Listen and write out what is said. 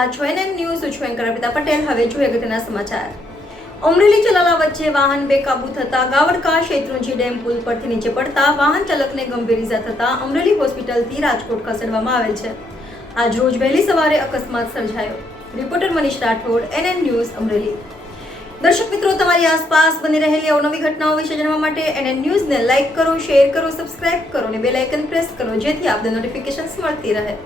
રહ્યા છો NN news. હું છું એન્કર અર્પિતા પટેલ. હવે જોઈએ અગત્યના સમાચાર. અમરેલી ચલાલા વચ્ચે વાહન બેકાબુ થતા ગાવડકા શેત્રુંજી ડેમ પુલ પરથી નીચે પડતા વાહન ચાલકને ગંભીર ઇજા થતા અમરેલી હોસ્પિટલથી રાજકોટ ખસેડવામાં આવેલ છે. આજ રોજ વહેલી સવારે અકસ્માત સર્જાયો. Reporter Manish Rathod, NN news Amreli. દર્શક મિત્રો, તમારી આસપાસ બની રહેલી અવનવી ઘટનાઓ વિશે જાણવા માટે NN ન્યૂઝને લાઇક કરો, શેર કરો, સબસ્ક્રાઇબ કરો અને બેલ આઇકન પ્રેસ કરો, જેથી આપને નોટિફિકેશન્સ મળતી રહે.